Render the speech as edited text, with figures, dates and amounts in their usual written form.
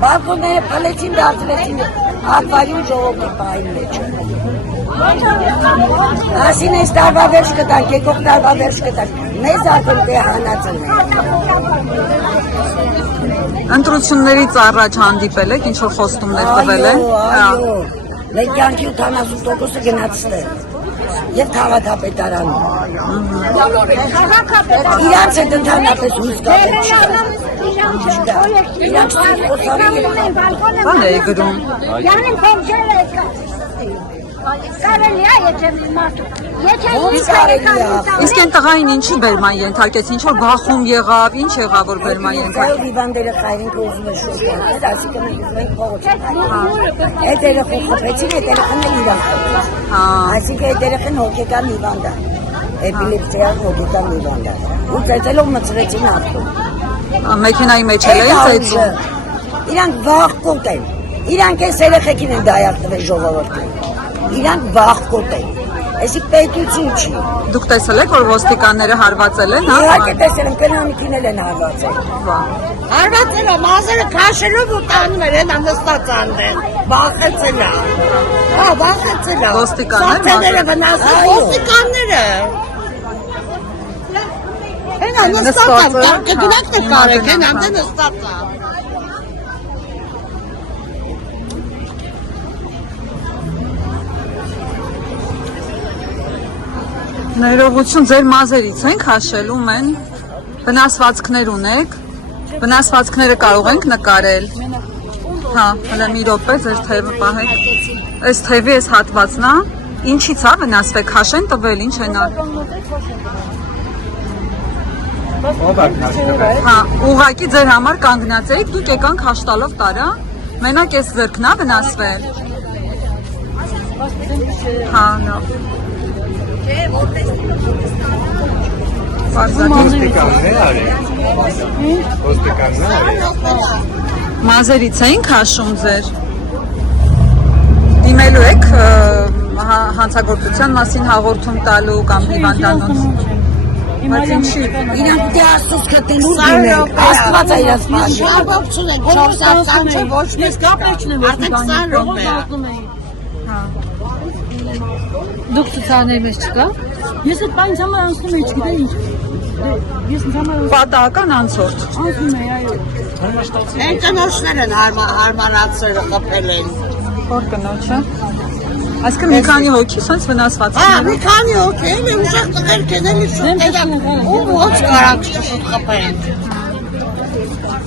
Բալկոնները փլեցին, դարձրեցին ակվարիում ժողովրդի պահին մեջ։ Ասին ես տարվա վերջ կտանք, եկող տարվա վերջ կտանք, մեզ ակում դե հանածն է։ Ընտրություններից առաջ հանդիպել եք, ինչ-որ խոստումներ տվել են։ Այո, մեր կյանքի 80%-ը գնացել է։ Եվ քաղաքապետարանում։ Իրանց հետ ընդհանրապես հույս կապել չկա։ Իրանց խոսալի Բան է գրում։ Կարելի է, եթե մարդու։ Իսկ այն տղային ինչի բերման ենթարկեց, ինչ որ բախում եղավ, ինչ եղավ որ բերման ենթարկեց։ Հիվանդերը խայրինքը ուզում են շուտ գնալ, այսինքն մենք ուզում ենք փողոց։ Այդ երեխան խփեցին, այդ երեխան իրան խփեց։ Այսինքն այդ երեխան հոգեկան հիվանդ է։ Էպիլեպսիայով հոգեկան հիվանդ է։ Ու ծեծելով մցրեցին ավտոն։ Մեքենայի մեջ էլ են ծեծում։ Իրանք վախկոտ են։ Իրանք այս երեխեքին են դայակ տվել ժողովրդին։ Իրանք վախկոտ են։ Այսի պետություն չի։ Դուք տեսել եք, որ ոստիկանները հարվածել են, հա։ Իհարկե տեսել եմ, կնամիքին էլ են հարվածել։ Հարվածել է, մազերը քաշելով ու տանում էր, հենա նստած անդեն։ Բախեցել է։ Հա, բախեցել է։ Ոստիկանները վնասել, ոստիկանները։ Հենա նստած ան, կգնաք նկարեք, հենա անդեն նստած ան։ Ներողություն, ձեր մազերից են քաշելում են, վնասվածքներ ունեք, վնասվածքները կարող ենք նկարել, հա, հլը մի րոպե, ձեր թևը պահեք, այս թևի այս հատվածն է, ինչից է վնասվեք, քաշեն տվել, ինչ են հա, ուղղակի ձեր համար կանգնած էիք, դուք եկանք հաշտալով տարա, մենակ այս ձերքն է վնասվել, հա, նո Մազերից էին քաշում ձեր դիմելու եք հանցագործության մասին հաղորդում տալու կամ հիվանդանոց բայց ինչի իրանք դե աստուց կտելու դիմենք աստված է իրաց մաշի Շաբոք չունենք, 4 սան չէ, ոչ մեզ կապեչ նեմ, արդեն 20 ռոպե է։ Դուք ցուցաներ մեզ չկա։ Ես այդ բանից համար անցնում եմ, չգիտեմ ինչ։ Ես ինձ համար պատահական անցորդ անցնում եմ, այո։ Են կնոջներ են հարմարացրը խփել են։ Որ կնոջը Այսինքն մի քանի հոգի սենց վնասված Հա, մի քանի հոգի են, ուժեղ տղեր կենել շուտ, ու ոչ կարակ շուտ խփեն։